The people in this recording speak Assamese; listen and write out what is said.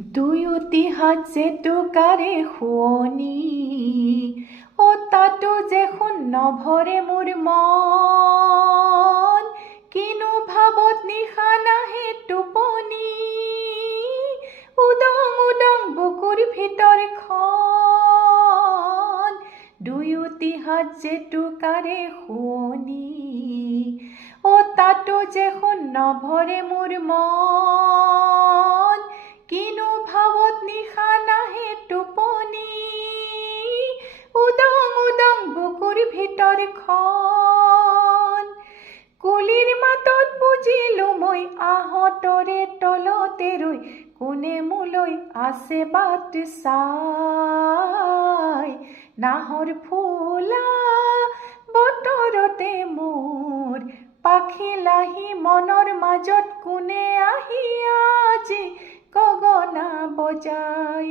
দুয়োটি হাত যে টোকাৰে শুৱনি, তাতো যে সোণ নভৰে মোৰ মন। কিনো ভাৱত নিশা নাহে টোপনি, উদং উদং বুকুৰ ভিতৰখন। দুয়োটি হাত যে টোকাৰে শুৱনি, তাতো যে সোণ নভৰে মোৰ মন। কিনো ভাৱত নিশা নাহে টোপনি, উদং উদং বুকুৰ ভিতৰখন। কুলিৰ মাতত বুজিলো মই আহঁতৰে তলতে ৰৈ, কোনে মোলৈ আছে বাট চাই। নাহৰ ফুলা বতৰতে মোৰ পাখিলাহি মনৰ মাজত, কোনে আহি আজি গগনা বজাই।